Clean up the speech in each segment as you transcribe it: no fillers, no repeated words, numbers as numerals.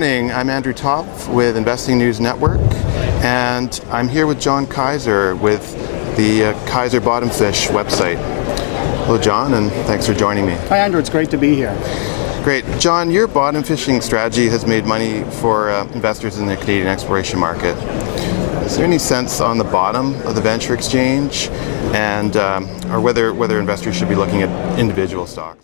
morning. I'm Andrew Topf with Investing News Network, and I'm here with John Kaiser with the Kaiser Bottom Fish website. Hello, John, and thanks for joining me. Hi, Andrew. It's great to be here. Great. John, your bottom fishing strategy has made money for investors in the Canadian exploration market. Is there any sense on the bottom of the venture exchange, and or whether investors should be looking at individual stocks?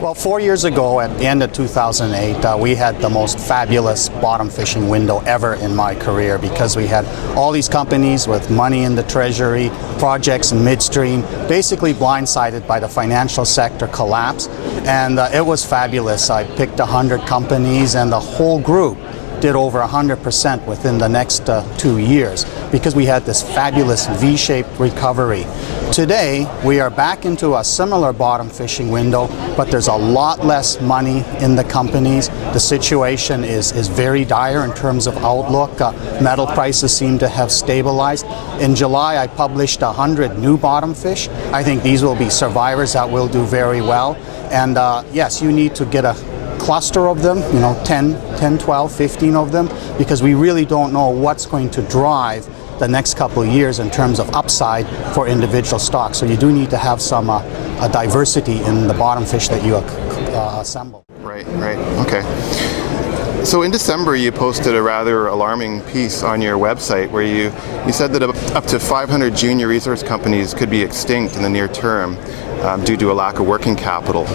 Well, 4 years ago, at the end of 2008, we had the most fabulous bottom fishing window ever in my career, because we had all these companies with money in the treasury, projects in midstream, basically blindsided by the financial sector collapse, and it was fabulous. I picked 100 companies, and the whole group did over 100% within the next 2 years, because we had this fabulous V-shaped recovery. Today, we are back into a similar bottom fishing window, but there's a lot less money in the companies. The situation is very dire in terms of outlook. Metal prices seem to have stabilized. In July, I published 100 new bottom fish. I think these will be survivors that will do very well. And yes, you need to get a cluster of them, 10, 12, 15 of them, because we really don't know what's going to drive the next couple of years in terms of upside for individual stocks. So you do need to have some a diversity in the bottom fish that you assemble. Right, okay. So in December, you posted a rather alarming piece on your website where you said that up to 500 junior resource companies could be extinct in the near term due to a lack of working capital.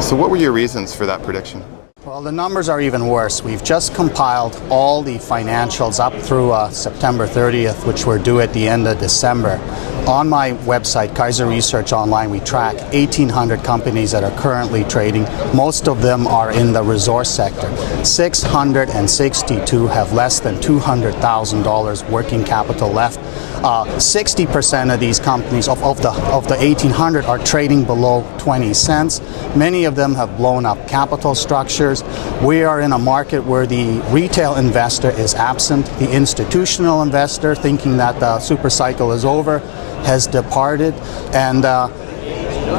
So what were your reasons for that prediction? Well, the numbers are even worse. We've just compiled all the financials up through September 30th, which were due at the end of December. On my website, Kaiser Research Online, we track 1,800 companies that are currently trading. Most of them are in the resource sector. 662 have less than $200,000 working capital left. 60% of these companies, of the 1,800, are trading below 20 cents. Many of them have blown up capital structures. We are in a market where the retail investor is absent. The institutional investor, thinking that the super cycle is over, has departed, and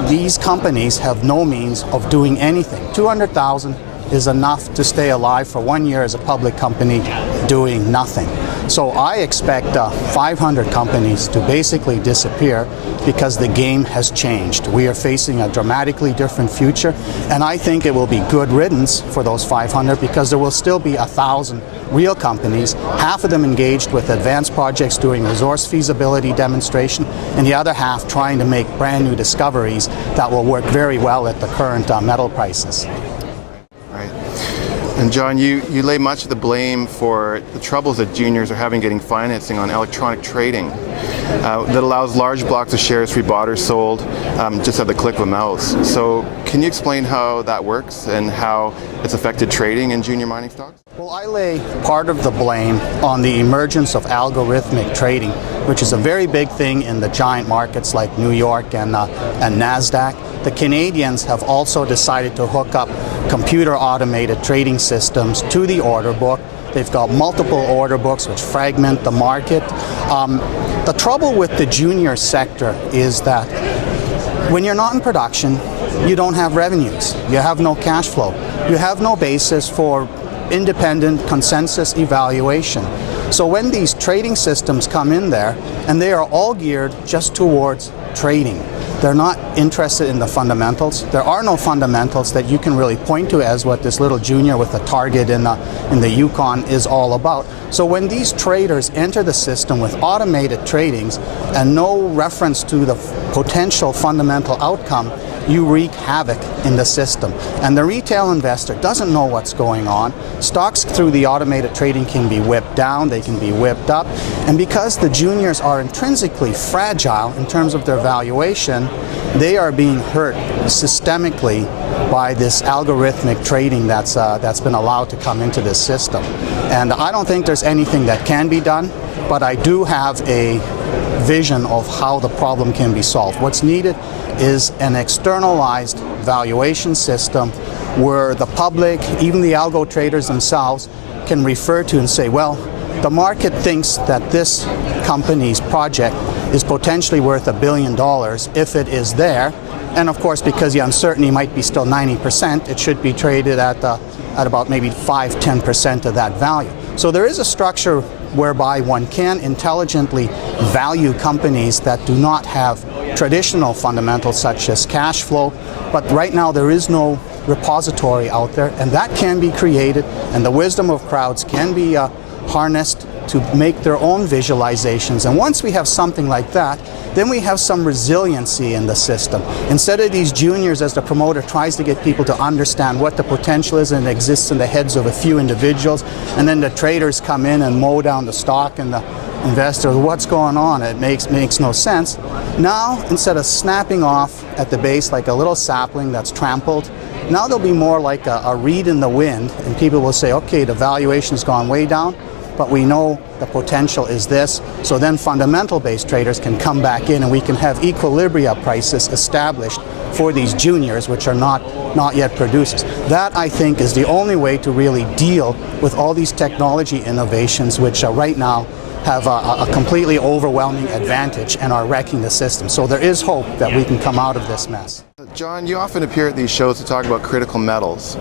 these companies have no means of doing anything. 200,000 is enough to stay alive for 1 year as a public company doing nothing. So I expect 500 companies to basically disappear because the game has changed. We are facing a dramatically different future, and I think it will be good riddance for those 500, because there will still be 1,000 real companies, half of them engaged with advanced projects doing resource feasibility demonstration, and the other half trying to make brand new discoveries that will work very well at the current metal prices. And John, you lay much of the blame for the troubles that juniors are having getting financing on electronic trading that allows large blocks of shares to be bought or sold just at the click of a mouse. So can you explain how that works and how it's affected trading in junior mining stocks? Well, I lay part of the blame on the emergence of algorithmic trading, which is a very big thing in the giant markets like New York and NASDAQ. The Canadians have also decided to hook up computer automated trading systems to the order book. They've got multiple order books which fragment the market. The trouble with the junior sector is that when you're not in production, you don't have revenues. You have no cash flow. You have no basis for independent consensus evaluation. So when these trading systems come in there, and they are all geared just towards trading, they're not interested in the fundamentals. There are no fundamentals that you can really point to as what this little junior with a target in the Yukon is all about. So when these traders enter the system with automated tradings and no reference to the potential fundamental outcome, you wreak havoc in the system. And the retail investor doesn't know what's going on. Stocks through the automated trading can be whipped down, they can be whipped up. And because the juniors are intrinsically fragile in terms of their valuation, they are being hurt systemically by this algorithmic trading that's been allowed to come into this system. And I don't think there's anything that can be done, but I do have a vision of how the problem can be solved. What's needed is an externalized valuation system where the public, even the algo traders themselves, can refer to and say, well, the market thinks that this company's project is potentially worth $1 billion if it is there. And of course, because the uncertainty might be still 90%, it should be traded at at about maybe 5–10% of that value. So there is a structure whereby one can intelligently value companies that do not have traditional fundamentals such as cash flow, but right now there is no repository out there, and that can be created, and the wisdom of crowds can be harnessed to make their own visualizations. And once we have something like that, then we have some resiliency in the system. Instead of these juniors, as the promoter tries to get people to understand what the potential is and exists in the heads of a few individuals, and then the traders come in and mow down the stock and the investors, what's going on? It makes no sense. Now, instead of snapping off at the base like a little sapling that's trampled, now there'll be more like a reed in the wind, and people will say, okay, the valuation's gone way down, but we know the potential is this. So then fundamental-based traders can come back in, and we can have equilibria prices established for these juniors, which are not yet producers. That, I think, is the only way to really deal with all these technology innovations, which right now have a completely overwhelming advantage and are wrecking the system. So there is hope that we can come out of this mess. John, you often appear at these shows to talk about critical metals.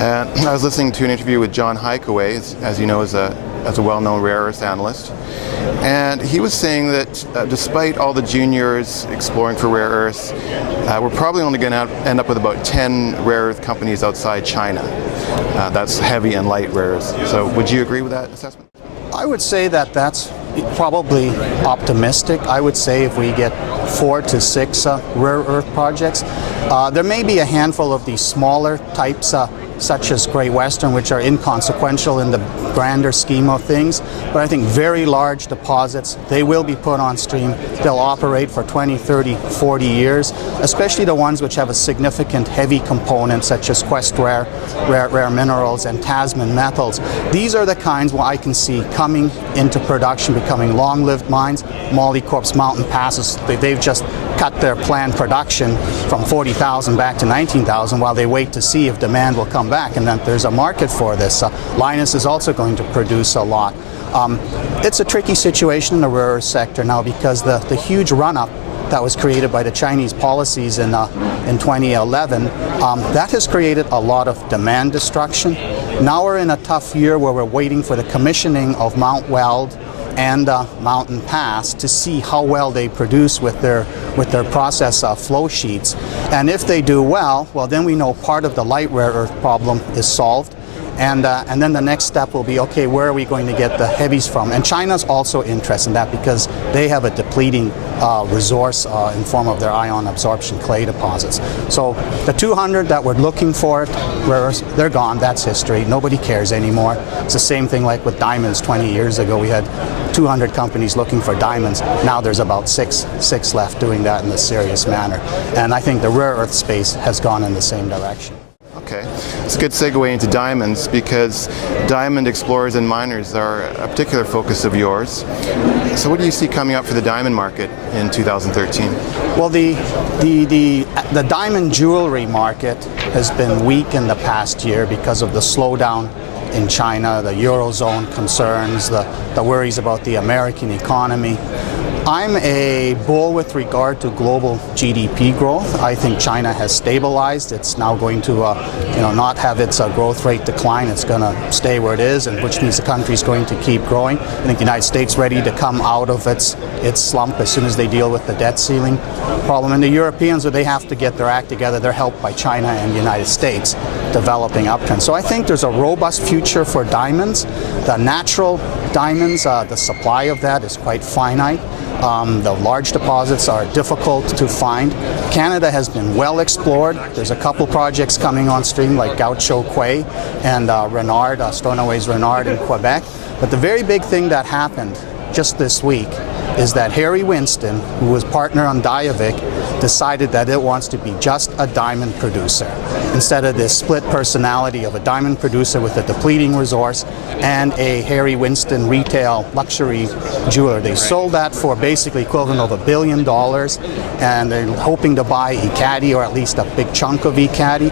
And I was listening to an interview with John Hikeway, as you know, as a well-known rare earth analyst. And he was saying that despite all the juniors exploring for rare earths, we're probably only going to end up with about 10 rare earth companies outside China. That's heavy and light rare earths. So would you agree with that assessment? I would say that that's probably optimistic. I would say if we get 4 to 6 rare earth projects, there may be a handful of these smaller types, such as Great Western, which are inconsequential in the grander scheme of things. But I think very large deposits, they will be put on stream. They'll operate for 20, 30, 40 years, especially the ones which have a significant heavy component, such as Quest Rare Minerals and Tasman Metals. These are the kinds where I can see coming into production, becoming long-lived mines. Molycorp's Mountain Passes, they've just cut their planned production from 40,000 back to 19,000 while they wait to see if demand will come back, and that there's a market for this. Linus is also going to produce a lot. It's a tricky situation in the rare earth sector now, because the huge run-up that was created by the Chinese policies in 2011, that has created a lot of demand destruction. Now we're in a tough year where we're waiting for the commissioning of Mount Weld and Mountain Pass to see how well they produce with their process flow sheets. And if they do well, then we know part of the light rare earth problem is solved. And then the next step will be, okay, where are we going to get the heavies from? And China's also interested in that because they have a depleting resource in form of their ion absorption clay deposits. So the 200 that we're looking for, they're gone. That's history. Nobody cares anymore. It's the same thing like with diamonds 20 years ago. We had 200 companies looking for diamonds. Now there's about six left doing that in a serious manner. And I think the rare earth space has gone in the same direction. Okay, it's a good segue into diamonds, because diamond explorers and miners are a particular focus of yours. So what do you see coming up for the diamond market in 2013? Well, the diamond jewelry market has been weak in the past year because of the slowdown in China, the Eurozone concerns, the worries about the American economy. I'm a bull with regard to global GDP growth. I think China has stabilized. It's now going to not have its growth rate decline. It's going to stay where it is, and which means the country's going to keep growing. I think the United States ready to come out of its slump as soon as they deal with the debt ceiling problem. And the Europeans, they have to get their act together. They're helped by China and the United States developing uptrend. So I think there's a robust future for diamonds. The natural diamonds, the supply of that is quite finite. The large deposits are difficult to find. Canada has been well explored. There's a couple projects coming on stream like Gaucho Quay and Renard, Stornoway's Renard in Quebec. But the very big thing that happened just this week is that Harry Winston, who was partner on Diavik, decided that it wants to be just a diamond producer instead of this split personality of a diamond producer with a depleting resource and a Harry Winston retail luxury jeweler. They sold that for basically equivalent of $1 billion, and they're hoping to buy Ekati, or at least a big chunk of Ekati,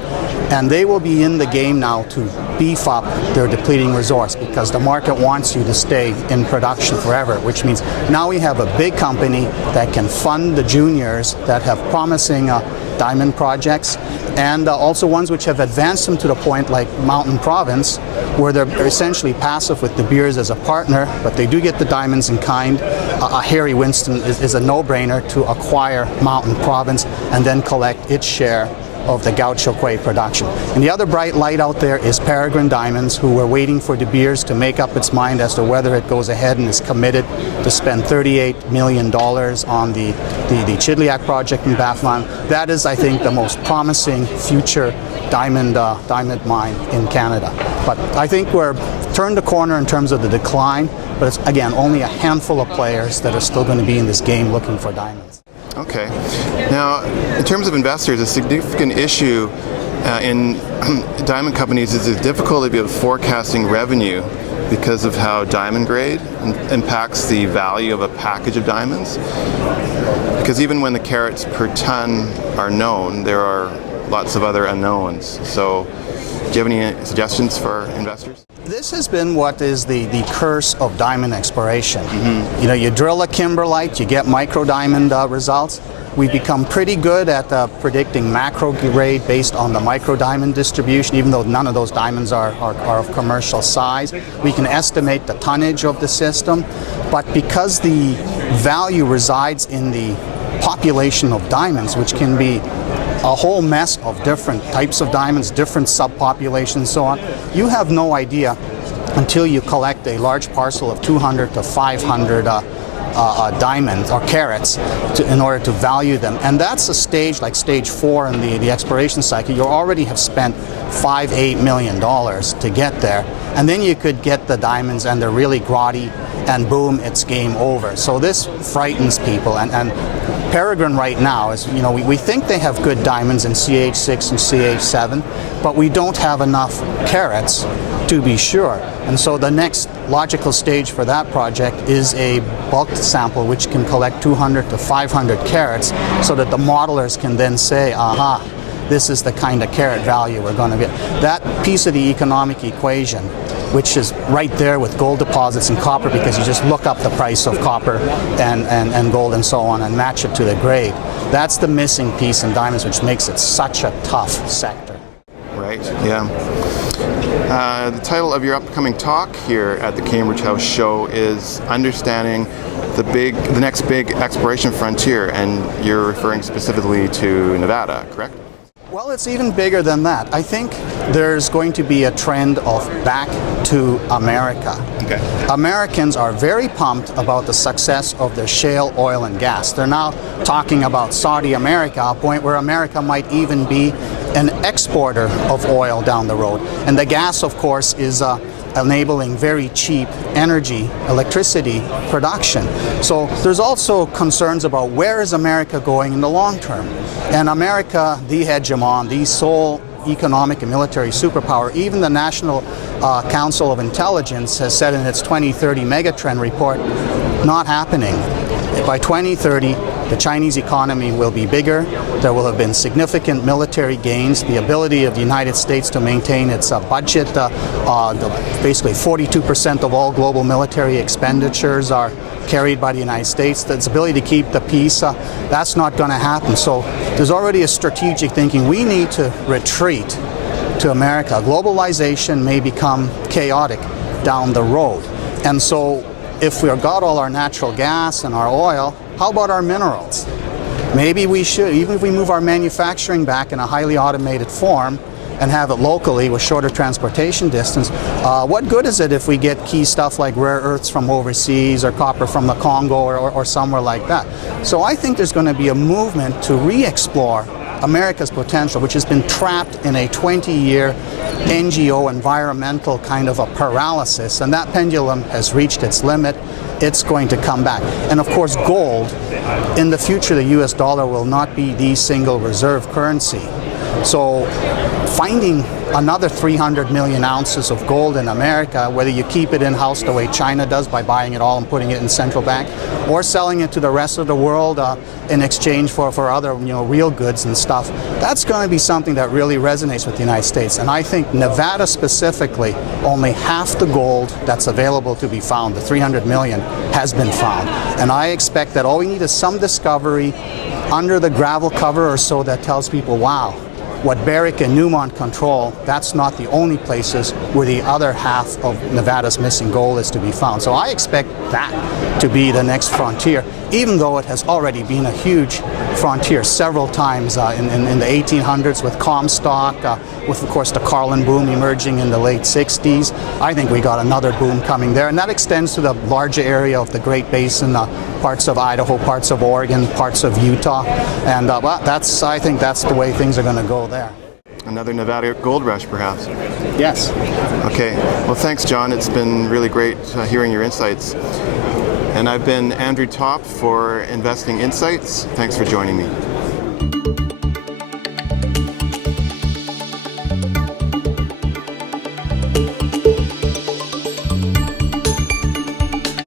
and they will be in the game now to beef up their depleting resource, because the market wants you to stay in production forever, which means now we have a big company that can fund the juniors that have promising diamond projects, and also ones which have advanced them to the point like Mountain Province, where they're essentially passive with De Beers as a partner, but they do get the diamonds in kind. Harry Winston is a no-brainer to acquire Mountain Province and then collect its share of the Gaucho Quay production. And the other bright light out there is Peregrine Diamonds, who were waiting for De Beers to make up its mind as to whether it goes ahead and is committed to spend $38 million on the Chidliak project in Baffin. That is, I think, the most promising future diamond mine in Canada. But I think we're turned the corner in terms of the decline, but it's, again, only a handful of players that are still going to be in this game looking for diamonds. Okay. Now, in terms of investors, a significant issue in diamond companies is the difficulty of forecasting revenue because of how diamond grade impacts the value of a package of diamonds. Because even when the carats per ton are known, there are lots of other unknowns. So, do you have any suggestions for investors? This has been what is the curse of diamond exploration. You know, you drill a kimberlite, you get micro diamond results. We've become pretty good at predicting macro grade based on the micro diamond distribution, even though none of those diamonds are of commercial size. We can estimate the tonnage of the system, but because the value resides in the population of diamonds, which can be a whole mess of different types of diamonds, different subpopulations, and so on. You have no idea until you collect a large parcel of 200 to 500 diamonds or carats in order to value them. And that's a stage like stage 4 in the exploration cycle. You already have spent $5-8 million to get there. And then you could get the diamonds and they're really grotty, and boom, it's game over. So this frightens people. And Peregrine right now is, you know, we think they have good diamonds in CH6 and CH7, but we don't have enough carats to be sure. And so the next logical stage for that project is a bulk sample which can collect 200 to 500 carats so that the modelers can then say, aha, this is the kind of carat value we're going to get. That piece of the economic equation, which is right there with gold deposits and copper, because you just look up the price of copper and gold and so on and match it to the grade. That's the missing piece in diamonds, which makes it such a tough sector. Right, yeah. The title of your upcoming talk here at the Cambridge House Show is Understanding the Next Big Exploration Frontier, and you're referring specifically to Nevada, correct? Well, it's even bigger than that. I think there's going to be a trend of back to America. Okay. Americans are very pumped about the success of their shale oil and gas. They're now talking about Saudi America, a point where America might even be an exporter of oil down the road. And the gas, of course, is enabling very cheap energy, electricity production. So there's also concerns about where is America going in the long term. And America, the hegemon, the sole economic and military superpower, even the National Council of Intelligence has said in its 2030 megatrend report, not happening. By 2030, the Chinese economy will be bigger. There will have been significant military gains. The ability of the United States to maintain its budget, basically 42% of all global military expenditures are carried by the United States. Its ability to keep the peace, that's not going to happen. So there's already a strategic thinking. We need to retreat to America. Globalization may become chaotic down the road. And so if we've got all our natural gas and our oil, how about our minerals? Maybe we should, even if we move our manufacturing back in a highly automated form and have it locally with shorter transportation distance, what good is it if we get key stuff like rare earths from overseas or copper from the Congo or somewhere like that? So I think there's going to be a movement to re-explore America's potential, which has been trapped in a 20-year NGO environmental kind of a paralysis, and that pendulum has reached its limit. It's going to come back. And of course, gold, in the future, the US dollar will not be the single reserve currency. So finding another 300 million ounces of gold in America, whether you keep it in-house the way China does by buying it all and putting it in central bank, or selling it to the rest of the world in exchange for other real goods and stuff, that's going to be something that really resonates with the United States. And I think Nevada specifically, only half the gold that's available to be found, the 300 million, has been found. And I expect that all we need is some discovery under the gravel cover or so that tells people, wow, what Barrick and Newmont control, that's not the only places where the other half of Nevada's missing gold is to be found. So I expect that to be the next frontier, even though it has already been a huge frontier several times in the 1800s with Comstock, with of course the Carlin boom emerging in the late 60s. I think we got another boom coming there, and that extends to the larger area of the Great Basin, parts of Idaho, parts of Oregon, parts of Utah, and well, I think that's the way things are going to go there. Another Nevada gold rush, perhaps. Yes. Okay. Well, thanks, John. It's been really great hearing your insights. And I've been Andrew Topf for Investing Insights. Thanks for joining me.